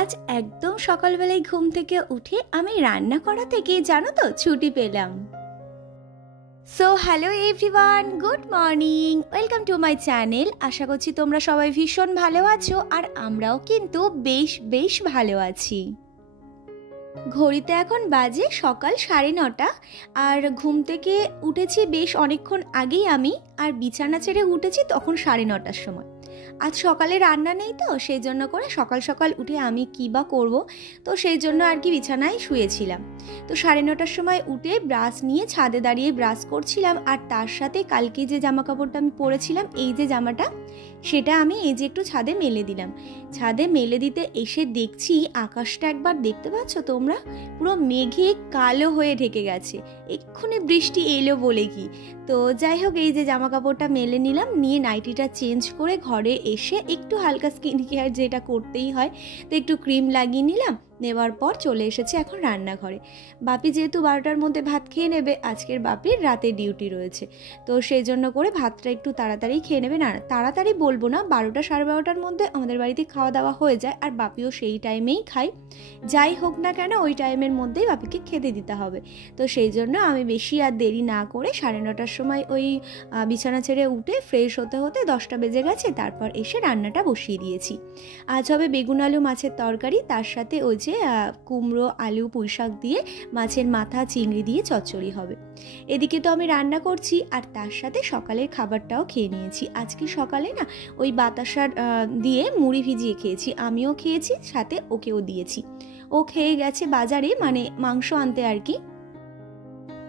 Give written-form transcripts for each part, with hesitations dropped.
আজ একদম সকালবেলায় ঘুম থেকে উঠে আমি রান্না করা থেকে জানো তো ছুটি পেলাম। So hello everyone, good morning, welcome to my channel. আশা করছি তোমরা সবাই ভীষণ ভালো আছো আর আমরাও কিন্তু বেশ বেশ ভালো আছি। ঘড়িতে এখন বাজে সকাল 9:30 আর ঘুম থেকে উঠেছি বেশ অনেকক্ষণ আগেই আমি, আর বিছানা ছেড়ে উঠেছি তখন 9:30টার সময়। আজ সকালে রান্না নেই তো সেই জন্য করে সকাল সকাল উঠে আমি কী বা করবো, তো সেই জন্য আর কি বিছানায় শুয়েছিলাম। তো 9:30টার সময় উঠে ব্রাশ নিয়ে ছাদে দাঁড়িয়ে ব্রাশ করছিলাম, আর তার সাথে কালকে যে জামা কাপড়টা আমি পরেছিলাম, এই যে জামাটা, সেটা আমি এই যে একটু ছাদে মেলে দিলাম। ছাদে মেলে দিতে এসে দেখছি আকাশটা একবার দেখতে পাচ্ছ তোমরা, পুরো মেঘে কালো হয়ে ঢেকে গেছে, এক্ষুনি বৃষ্টি এলো বলে কি। তো যাই হোক, এই যে জামা কাপড়টা মেলে নিলাম, নিয়ে নাইটিটা চেঞ্জ করে ঘরে এসে একটু হালকা স্কিন কেয়ার যেটা করতেই হয়, তো একটু ক্রিম লাগিয়ে নিলাম। নেওয়ার পর চলে এসেছি এখন রান্নাঘরে। বাপি যেহেতু 12টার মধ্যে ভাত খেয়ে নেবে, আজকের বাপির রাতে ডিউটি রয়েছে, তো সেই জন্য করে ভাতটা একটু তাড়াতাড়ি খেয়ে নেবে। না তাড়াতাড়ি বলবো না, 12টা 12:30টার মধ্যে আমাদের বাড়িতে খাওয়া দাওয়া হয়ে যায়, আর বাপিও সেই টাইমেই খায়। যাই হোক না কেন, ওই টাইমের মধ্যেই বাপিকে খেতে দিতে হবে। তো সেই জন্য আমি বেশি আর দেরি না করে 9:30টার সময় ওই বিছানা ছেড়ে উঠে ফ্রেশ হতে হতে 10টা বেজে গেছে, তারপর এসে রান্নাটা বসিয়ে দিয়েছি। আজ হবে বেগুন আলু মাছের তরকারি, তার সাথে ওই যে কুমড়ো আলু পুঁই শাক দিয়ে মাছের মাথা চিংড়ি দিয়ে চচ্চড়ি হবে। এদিকে তো আমি রান্না করছি, আর তার সাথে সকালের খাবারটাও খেয়ে নিয়েছি। আজকে সকালে না ওই বাতাসার দিয়ে মুড়ি ভিজিয়ে খেয়েছি, আমিও খেয়েছি, সাথে ওকেও দিয়েছি। ও খেয়ে গেছে বাজারে, মানে মাংস আনতে আর কি।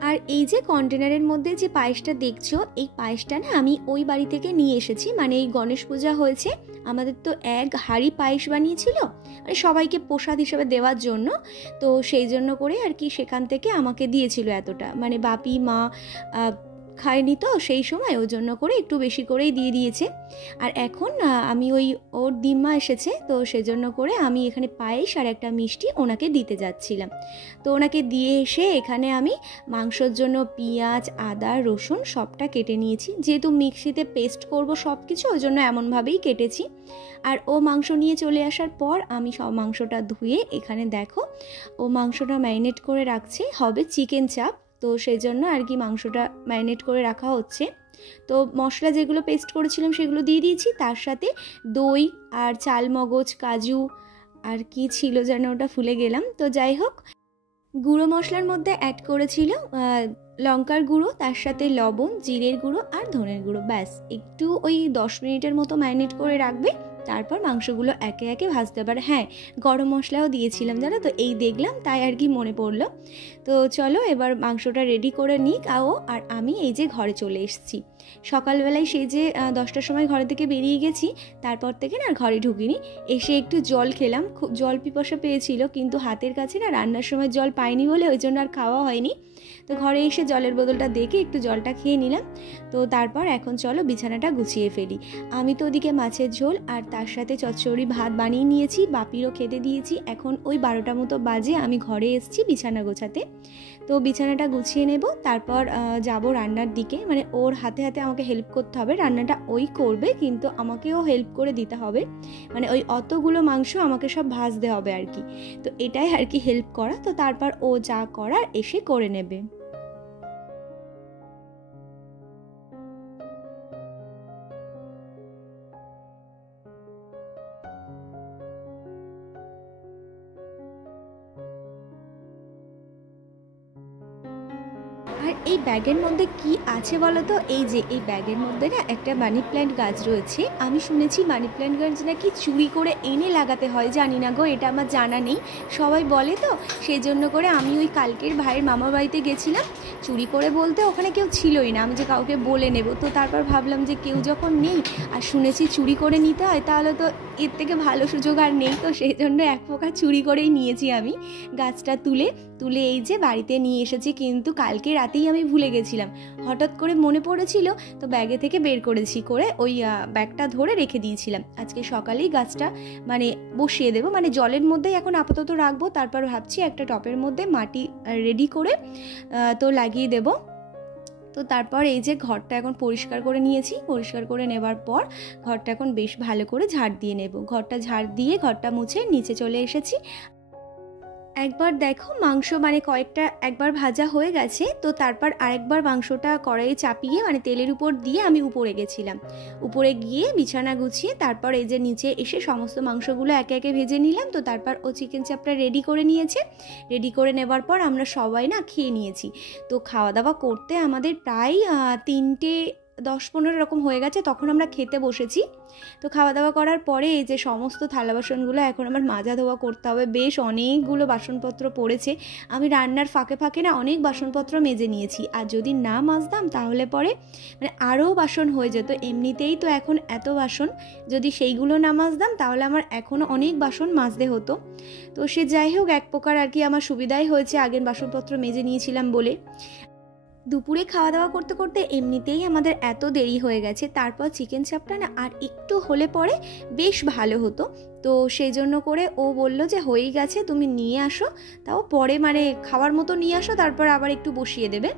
আর এই যে কন্টেনারের মধ্যে যে পায়েসটা দেখছো, এই পায়েসটা না আমি ওই বাড়ি থেকে নিয়ে এসেছি, মানে এই গণেশ পূজা হয়েছে, আমাদের তো এক হাঁড়ি পায়েস বানিয়েছিল, মানে সবাইকে প্রসাদ হিসেবে দেওয়ার জন্য। তো সেই জন্য করে আর কি সেখান থেকে আমাকে দিয়েছিল এতটা, মানে বাপি মা খায়নি তো সেই সময়, ওই জন্য করে একটু বেশি করেই দিয়ে দিয়েছে। আর এখন আমি ওর দিম্মা এসেছে, তো সেজন্য করে আমি এখানে পায়েস আর একটা মিষ্টি ওনাকে দিতে যাচ্ছিলাম। তো ওনাকে দিয়ে এসে এখানে আমি মাংসর জন্য পেঁয়াজ আদা রসুন সবটা কেটে নিয়েছি, যেহেতু মিক্সিতে পেস্ট করব সব কিছু, ওই জন্য এমনভাবেই কেটেছি। আর ও মাংস নিয়ে চলে আসার পর আমি সব মাংসটা ধুয়ে এখানে দেখো ও মাংসটা ম্যারিনেট করে রাখছে, হবে চিকেন চাপ, তো সেই জন্য আর কি মাংসটা ম্যারিনেট করে রাখা হচ্ছে। তো মশলা যেগুলো পেস্ট করেছিলাম সেগুলো দিয়ে দিয়েছি, তার সাথে দই আর চালমগজ কাজু আর কি ছিল যেন, ওটা ভুলে গেলাম। তো যাই হোক, গুঁড়ো মশলার মধ্যে অ্যাড করেছিল লঙ্কার গুঁড়ো, তার সাথে লবণ, জিরের গুঁড়ো আর ধনের গুঁড়ো, ব্যাস। একটু ওই 10 মিনিটের মতো ম্যারিনেট করে রাখবে, তারপর মাংসগুলো একে একে ভাজতে পারে। হ্যাঁ, গরম মশলাও দিয়েছিলাম জানো তো, এই দেখলাম তাই আর কি মনে পড়লো। তো চলো এবার মাংসটা রেডি করে নিই আর আমি এই যে ঘরে চলে এসেছি। সকালবেলায় সেই যে 10টার সময় ঘর থেকে বেরিয়ে গেছি, তারপর থেকে না ঘরে ঢুকিনি। এসে একটু জল খেলাম, খুব জল পিপাসা পেয়েছিল, কিন্তু হাতের কাছে না রান্নার সময় জল পাইনি বলে ওই জন্য আর খাওয়া হয়নি। তো ঘরে এসে জলের বোতলটা দেখে একটু জলটা খেয়ে নিলাম। তো তারপর এখন চলো বিছানাটা গুছিয়ে ফেলি। আমি তো ওদিকে মাছের ঝোল আর তার সাথে চচ্চড়ি ভাত বানিয়ে নিয়েছি, বাপিরও খেতে দিয়েছি। এখন ওই 12টা মতো বাজে, আমি ঘরে এসেছি বিছানা গোছাতে। তো বিছানাটা গুছিয়ে নেব, তারপর যাব রান্নার দিকে, মানে ওর হাতে হাতে আমাকে হেল্প করতে হবে। রান্নাটা ওই করবে, কিন্তু আমাকেও হেল্প করে দিতে হবে, মানে ওই অতগুলো মাংস আমাকে সব ভাজতে হবে আর কি। তো এটাই আর কি হেল্প করা। তো তারপর ও যা করার এসে করে নেবে। আর এই ব্যাগের মধ্যে কি আছে বলো তো? এই যে এই ব্যাগের মধ্যে না একটা মানি প্ল্যান্ট গাছ রয়েছে। আমি শুনেছি মানি প্ল্যান্ট গাছ নাকি চুরি করে এনে লাগাতে হয়, জানি না গো, এটা আমার জানা নেই, সবাই বলে তো সেই জন্য করে আমি ওই কালকের ভাইয়ের মামার বাড়িতে গেছিলাম। চুরি করে বলতে ওখানে কেউ ছিলই না, আমি যে কাউকে বলে নেব, তো তারপর ভাবলাম যে কেউ যখন নেই আর শুনেছি চুরি করে নিতে হয়, তাহলে তো এর থেকে ভালো সুযোগ আর নেই। তো সেই জন্য এক প্রকার চুরি করেই নিয়েছি আমি গাছটা তুলে এই যে বাড়িতে নিয়ে এসেছি, কিন্তু কালকে রাতেই আমি ভুলে গেছিলাম, হঠাৎ করে মনে পড়েছিল, তো ব্যাগে থেকে বের করেছি, করে ওই ব্যাগটা ধরে রেখে দিয়েছিলাম। আজকে সকালেই গাছটা মানে বসিয়ে দেবো, মানে জলের মধ্যেই এখন আপাতত রাখবো, তারপর ভাবছি একটা টবের মধ্যে মাটি রেডি করে তো লাগিয়ে দেবো। তো তারপর এই যে ঘরটা এখন পরিষ্কার করে নিয়েছি, পরিষ্কার করে নেবার পর ঘরটা এখন বেশ ভালো করে ঝাড় দিয়ে নেব। ঘরটা ঝাড় দিয়ে ঘরটা মুছে নিচে চলে এসেছি। একবার দেখো মাংস মানে একবার ভাজা হয়ে গেছে, তো তারপর আরেকবার মাংসটা কড়াইয়ে চাপিয়ে মানে তেলের উপর দিয়ে আমি উপরে গেছিলাম। উপরে গিয়ে বিছানা গুছিয়ে তারপর এই যে নিচে এসে সমস্ত মাংসগুলো একে একে ভেজে নিলাম। তো তারপর ও চিকেন চাপটা রেডি করে নিয়েছে। রেডি করে নেবার পর আমরা সবাই না খেয়ে নিয়েছি। তো খাওয়া দাওয়া করতে আমাদের প্রায় 3:10-15 এরকম হয়ে গেছে, তখন আমরা খেতে বসেছি। তো খাওয়া দাওয়া করার পরে এই যে সমস্ত থালা বাসনগুলো এখন আমার মাজা ধোয়া করতে হবে। বেশ অনেকগুলো বাসনপত্র পড়েছে। আমি রান্নার ফাঁকে ফাঁকে না অনেক বাসনপত্র মেজে নিয়েছি, আর যদি না মাজতাম তাহলে পরে মানে আরও বাসন হয়ে যেত। এমনিতেই তো এখন এত বাসন, যদি সেইগুলো না মাজতাম তাহলে আমার এখনও অনেক বাসন মাজতে হতো। তো সে যাই হোক, এক প্রকার আর কি আমার সুবিধাই হয়েছে আগের বাসনপত্র মেজে নিয়েছিলাম বলে। দুপুরে খাওয়া দাওয়া করতে করতে এমনিতেই আমাদের এত দেরি হয়ে গেছে, তারপর চিকেন চাপটা না আর একটু হলে পরে বেশ ভালো হতো। তো সেই জন্য করে ও বলল যে হয়েই গেছে, তুমি নিয়ে আসো, তাও পরে মানে খাওয়ার মতো নিয়ে আসো, তারপর আবার একটু বসিয়ে দেবে।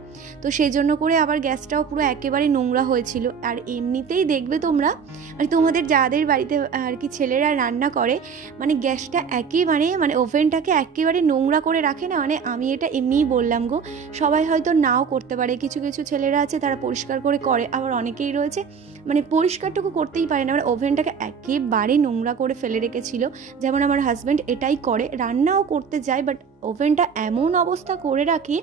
তো সেই জন্য করে আবার গ্যাসটাও পুরো একেবারে নোংরা হয়েছিল। আর এমনিতেই দেখবে তোমরা মানে তোমাদের যাদের বাড়িতে আর কি ছেলেরা রান্না করে, মানে গ্যাসটা একেবারে মানে ওভেনটাকে একেবারে নোংরা করে রাখে না। মানে আমি এটা এমনিই বললাম গো, সবাই হয়তো নাও করতে পারে, কিছু কিছু ছেলেরা আছে তারা পরিষ্কার করে, আবার অনেকেই রয়েছে মানে পরিষ্কারটুকু করতেই পারে না। মানে ওভেনটাকে একেবারে নোংরা করে ফেলে রেখেছিল। যেমন আমার হাজব্যান্ড এটাই করে, রান্নাও করতে যায় বাট ওভেনটা এমন অবস্থা করে রাখে,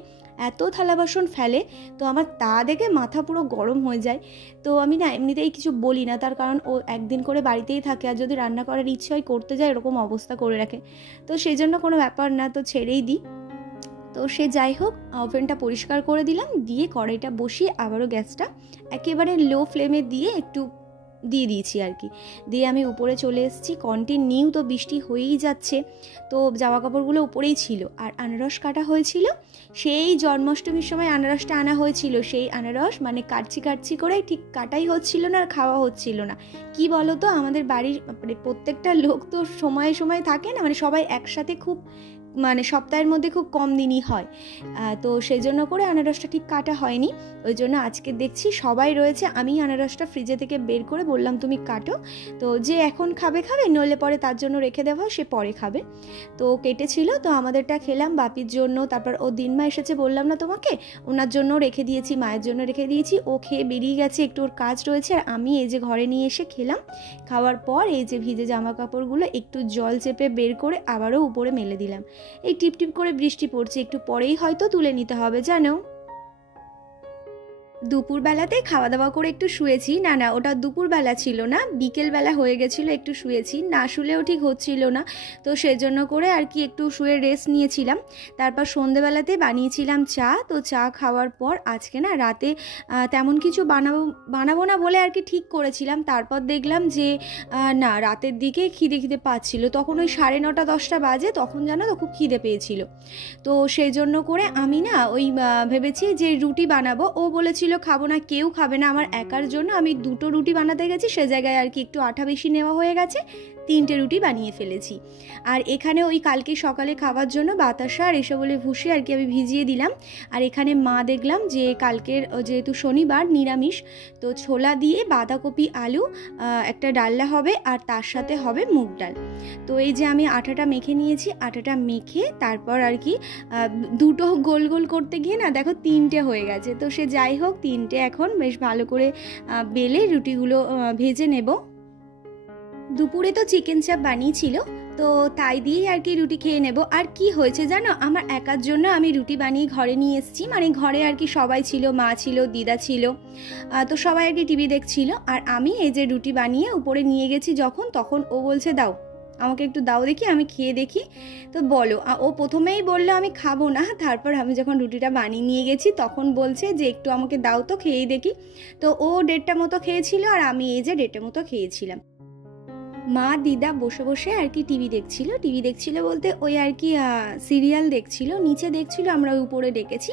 এত থালা বাসন ফেলে। তো আমার তা দেখে মাথা পুরো গরম হয়ে যায়। তো আমি না এমনিতেই কিছু বলি না, তার কারণ ও একদিন করে বাড়িতেই থাকে, আর যদি রান্না করার ইচ্ছে হয় করতে যায় এরকম অবস্থা করে রাখে। তো সেই জন্য কোনো ব্যাপার না, তো ছেড়েই দিই। তো সে যাই হোক, ওভেনটা পরিষ্কার করে দিলাম, দিয়ে কড়াইটা বসিয়ে আবারও গ্যাসটা একেবারে লো ফ্লেমে দিয়ে একটু দিয়ে দিয়েছি আর কি। দিয়ে আমি উপরে চলে এসেছি। কন্টিনিউ তো বৃষ্টি হয়েই যাচ্ছে, তো জামা কাপড়গুলো উপরেই ছিল। আর আনারস কাটা হয়েছিল, সেই জন্মাষ্টমীর সময় আনারসটা আনা হয়েছিল। সেই আনারস মানে কাটছি করে ঠিক কাটাই হচ্ছিল না আর খাওয়া হচ্ছিল না। কি বলো তো, আমাদের বাড়ির মানে প্রত্যেকটা লোক তো সময়ে সময়ে থাকে না, মানে সবাই একসাথে খুব মানে সপ্তাহের মধ্যে খুব কম দিনই হয়। তো সেই জন্য করে আনারসটা ঠিক কাটা হয়নি। ওই জন্য আজকে দেখছি সবাই রয়েছে, আমি আনারসটা ফ্রিজে থেকে বের করে বললাম তুমি কাটো, তো যে এখন খাবে নইলে পরে তার জন্য রেখে দেওয়া, সে পরে খাবে। তো কেটেছিল, তো আমাদেরটা খেলাম, বাপির জন্য, তারপর ও দিনমা এসেছে বললাম না তোমাকে, ওনার জন্য রেখে দিয়েছি, মায়ের জন্য রেখে দিয়েছি। ও খেয়ে বেরিয়ে গেছে, একটু ওর কাজ রয়েছে। আর আমি এই যে ঘরে নিয়ে এসে খেলাম। খাওয়ার পর এই যে ভিজে জামা কাপড়গুলো একটু জল চেপে বের করে আবারও উপরে মেলে দিলাম। এই টিপটিপ করে বৃষ্টি পড়ছে, একটু পরেই হয়তো তুলে নিতে হবে জানো। দুপুরবেলাতে খাওয়া দাওয়া করে একটু শুয়েছি, না ওটা দুপুরবেলা ছিল না, বিকেলবেলা হয়ে গেছিলো, একটু শুয়েছি, না শুলেও ঠিক হচ্ছিল না। তো সেজন্য করে আর কি একটু শুয়ে রেস্ট নিয়েছিলাম। তারপর সন্ধেবেলাতে বানিয়েছিলাম চা। তো চা খাওয়ার পর আজকে না রাতে তেমন কিছু বানাবো না বলে আর কি ঠিক করেছিলাম। তারপর দেখলাম যে না, রাতের দিকে খিদে পাচ্ছিল, তখন ওই 9:30-10টা বাজে, তখন জানো তো খুব খিদে পেয়েছিল। তো সেই জন্য করে আমি না ওই ভেবেছি যে রুটি বানাবো। ও বলেছিল খাবো না, কেউ খাবে না, আমার একার জন্য আমি 2টো রুটি বানাতে গেছি, সে জায়গায় আর কি একটু আটা বেশি নেওয়া হয়ে গেছে, 3টে রুটি বানিয়ে ফেলেছি। আর এখানে ওই কালকে সকালে খাবার জন্য বাতাসা আর এসব বলে ভুষি আর কি আমি ভিজিয়ে দিলাম। আর এখানে মা দেখলাম যে কালকের যেহেতু শনিবার নিরামিষ, তো ছোলা দিয়ে বাঁধাকপি আলু একটা ডালনা হবে, আর তার সাথে হবে মুগ ডাল। তো এই যে আমি আটাটা মেখে নিয়েছি, আটাটা মেখে তারপর আর কি 2টো গোল গোল করতে গিয়ে না দেখো 3টে হয়ে গেছে। তো সে যাই হোক, 3টে এখন বেশ ভালো করে বেলে রুটিগুলো ভেজে নেব। দুপুরে তো চিকেন চাপ বানিয়েছিল, তো তাই দিয়েই আর কি রুটি খেয়ে নেব। আর কি হয়েছে জানো, আমার একার জন্য আমি রুটি বানিয়ে ঘরে নিয়ে এসেছি। মানে ঘরে আর কি সবাই ছিল, মা ছিল, দিদা ছিল, তো সবাই আর কি টিভি দেখছিল। আর আমি এই যে রুটি বানিয়ে উপরে নিয়ে গেছি তখন ও বলছে দাও আমাকে একটু দাও দেখি, আমি খেয়ে দেখি। তো বলো, ও প্রথমেই বললো আমি খাবো না, তারপর আমি যখন রুটিটা বানিয়ে নিয়ে গেছি তখন বলছে যে একটু আমাকে দাও তো খেয়েই দেখি। তো ও 1.5টা মতো খেয়েছিল, আর আমি এই যে 1.5টা মতো খেয়েছিলাম। মা দিদা বসে বসে আর কি টিভি দেখছিল বলতে ওই আর কি সিরিয়াল দেখছিল, নিচে দেখছিল, আমরা ওই উপরে ডেকেছি,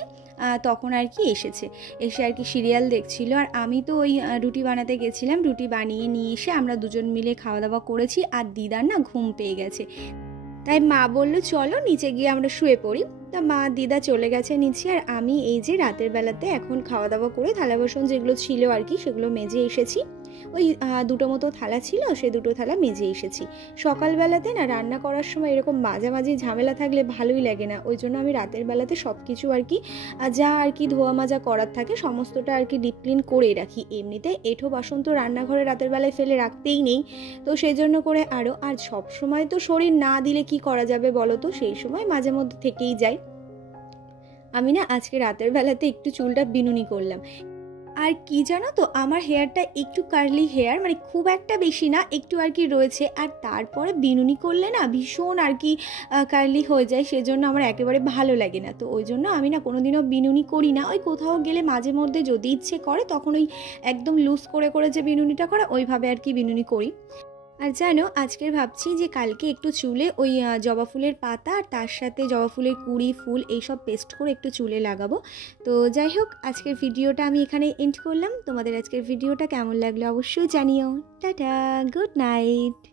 তখন আর কি এসে আর কি সিরিয়াল দেখছিল। আর আমি তো ওই রুটি বানাতে গেছিলাম, রুটি বানিয়ে নিয়ে এসে আমরা দুজন মিলে খাওয়া দাওয়া করেছি। আর দিদার না ঘুম পেয়ে গেছে। তাই মা বলল চলো নিচে গিয়ে আমরা শুয়ে পড়ি। তা মা দিদা চলে গেছে নিচে, আর আমি এই যে রাতের বেলাতে এখন খাওয়া দাওয়া করে থালা বাসন যেগুলো ছিল আর কি সেগুলো মেজে এসেছি। ওই দুটো মতো থালা ছিল, সেই দুটো থালা মেজে এসেছি। সকালবেলাতে না রান্না করার সময় এরকম মাঝামাঝি ঝামেলা থাকলে ভালোই লাগে না, ওই জন্য আমি রাতের বেলাতে সব কিছু আর কি যা আর কি ধোয়া মাজা করার থাকে সমস্তটা আর কি ডিপ ক্লিন করেই রাখি। এমনিতে এঁঠো বাসন তো রান্নাঘরে রাতের বেলায় ফেলে রাখতেই নেই, তো সেই জন্য করে আরও। আর সব সময় তো শরীর না দিলে কি করা যাবে বলো তো, সেই সময় মাঝে মধ্যে থেকেই যায়। আমি না আজকে রাতের বেলাতে একটু চুলটা বিনুনি করলাম। আর কি জানো তো, আমার হেয়ারটা একটু কার্লি হেয়ার, মানে খুব একটা বেশি না, একটু আর কি রয়েছে। আর তারপরে বিনুনি করলে না ভীষণ আর কি কার্লি হয়ে যায়, সেজন্য আমার একেবারে ভালো লাগে না। তো ওই জন্য আমি না কোনোদিনও বিনুনি করি না। ওই কোথাও গেলে মাঝে মধ্যে যদি ইচ্ছে করে তখন ওই একদম লুজ করে করে যে বিনুনিটা করা ওইভাবে আর কি বিনুনি করি। আর জানো আজকের ভাবছি যে কালকে একটু চুলে ওই জবা ফুলের পাতা আর তার সাথে জবা ফুলের কুড়ি ফুল এইসব পেস্ট করে একটু চুলে লাগাবো। তো যাই হোক, আজকের ভিডিওটা আমি এখানে এন্ড করলাম। তোমাদের আজকের ভিডিওটা কেমন লাগলো অবশ্যই জানিও। Tata, good night.